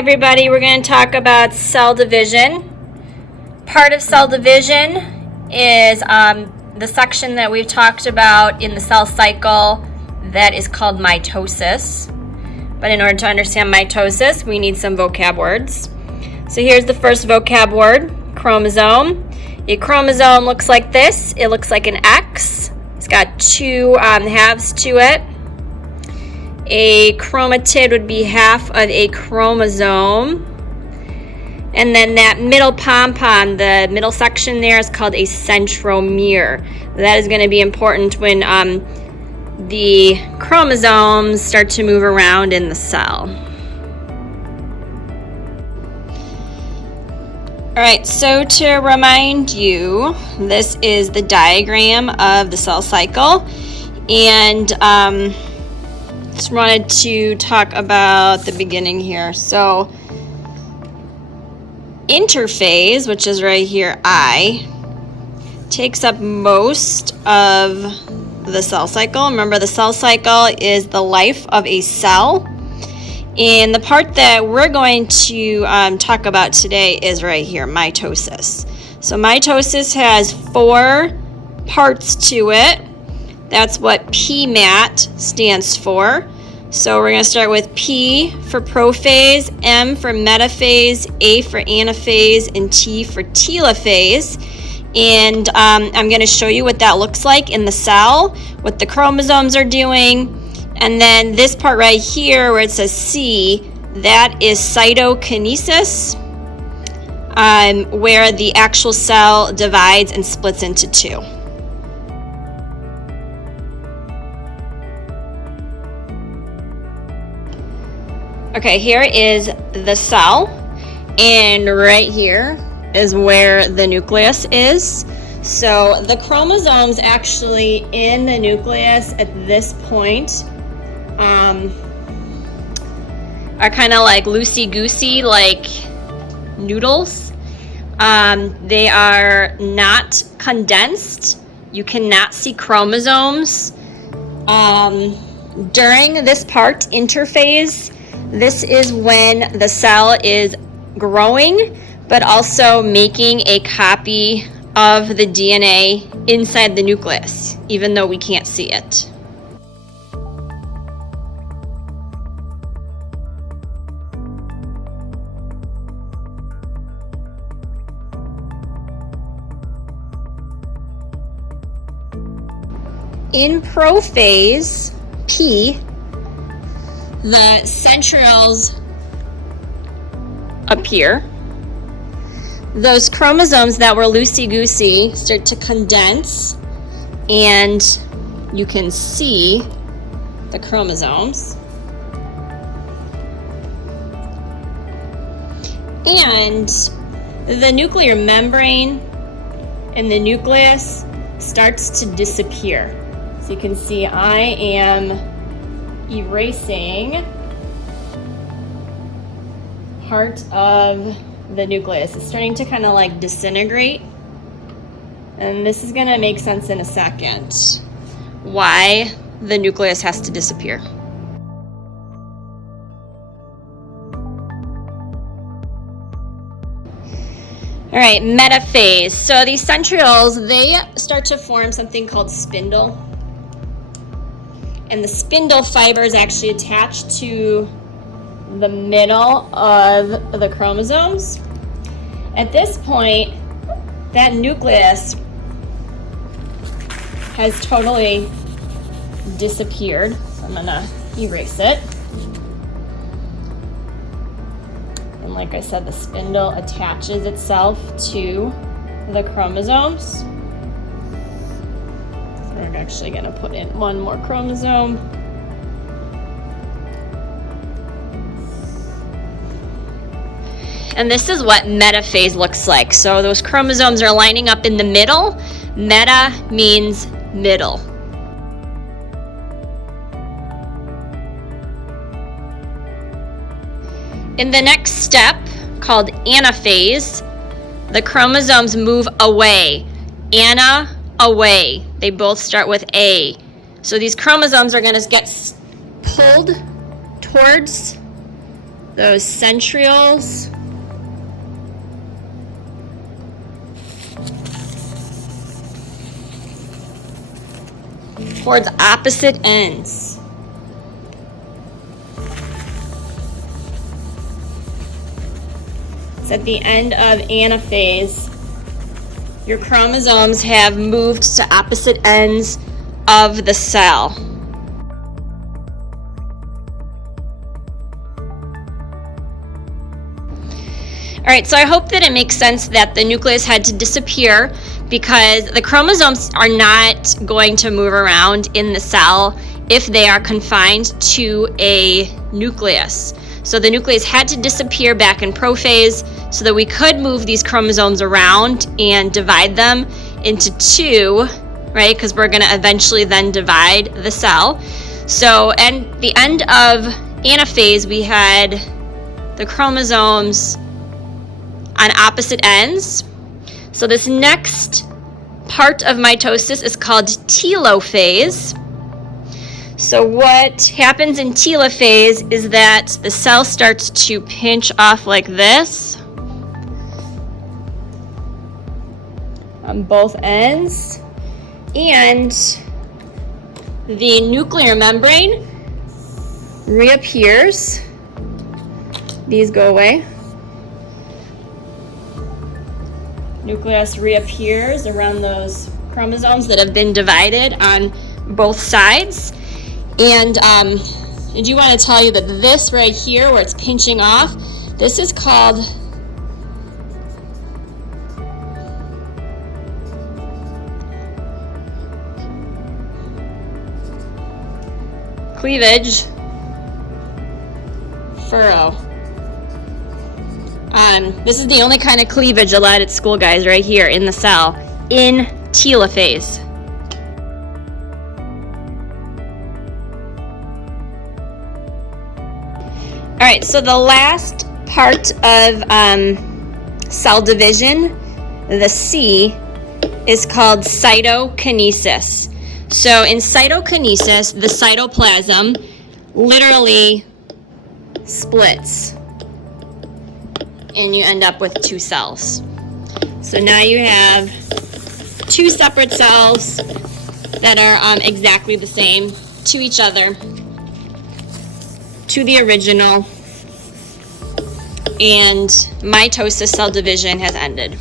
everybody, we're going to talk about cell division. Part of cell division is the section that we've talked about in the cell cycle that is called mitosis. But in order to understand mitosis, we need some vocab words. So here's the first vocab word, chromosome. A chromosome looks like this. It looks like an X. It's got two halves to it. A chromatid would be half of a chromosome. And then that middle pom-pom, the middle section there, is called a centromere. That is going to be important when the chromosomes start to move around in the cell. Alright, so to remind you, this is the diagram of the cell cycle, and just wanted to talk about the beginning here. So interphase, which is right here, I, takes up most of the cell cycle. Remember, the cell cycle is the life of a cell. And the part that we're going to talk about today is right here, mitosis. So mitosis has 4 parts to it. That's what PMAT stands for. So we're going to start with P for prophase, M for metaphase, A for anaphase, and T for telophase. And I'm going to show you what that looks like in the cell, what the chromosomes are doing. And then this part right here where it says C, that is cytokinesis, where the actual cell divides and splits into 2. Okay, here is the cell, and right here is where the nucleus is. So the chromosomes actually in the nucleus at this point are kind of like loosey-goosey, like noodles. They are not condensed. You cannot see chromosomes. During this part, interphase, this is when the cell is growing, but also making a copy of the DNA inside the nucleus, even though we can't see it. In prophase, P, the centrioles appear. Those chromosomes that were loosey-goosey start to condense, and you can see the chromosomes. And the nuclear membrane in the nucleus starts to disappear. So you can see I am erasing part of the nucleus. It's starting to kind of like disintegrate, and this is going to make sense in a second why the nucleus has to disappear. All right, metaphase. So these centrioles, they start to form something called spindle, and the spindle fiber is actually attached to the middle of the chromosomes. At this point, that nucleus has totally disappeared. So I'm gonna erase it. And like I said, the spindle attaches itself to the chromosomes. So we're actually gonna put in one more chromosome. And this is what metaphase looks like. So those chromosomes are lining up in the middle. Meta means middle. In the next step, called anaphase, the chromosomes move away. Ana, away. They both start with A. So these chromosomes are going to get pulled towards those centrioles towards opposite ends. It's at the end of anaphase. Your chromosomes have moved to opposite ends of the cell. All right, so I hope that it makes sense that the nucleus had to disappear because the chromosomes are not going to move around in the cell if they are confined to a nucleus. So the nucleus had to disappear back in prophase so that we could move these chromosomes around and divide them into two, right? Because we're going to eventually then divide the cell. So at the end of anaphase, we had the chromosomes on opposite ends. So this next part of mitosis is called telophase. So what happens in telophase is that the cell starts to pinch off like this on both ends, and the nuclear membrane reappears. These go away. Nucleus reappears around those chromosomes that have been divided on both sides. And I do want to tell you that this right here, where it's pinching off, this is called cleavage furrow. This is the only kind of cleavage allowed at school, guys, right here in the cell, in telophase. All right, so the last part of cell division, the C, is called cytokinesis. So in cytokinesis, the cytoplasm literally splits, and you end up with two cells. So now you have two separate cells that are exactly the same to each other, to the original, and mitosis, cell division, has ended.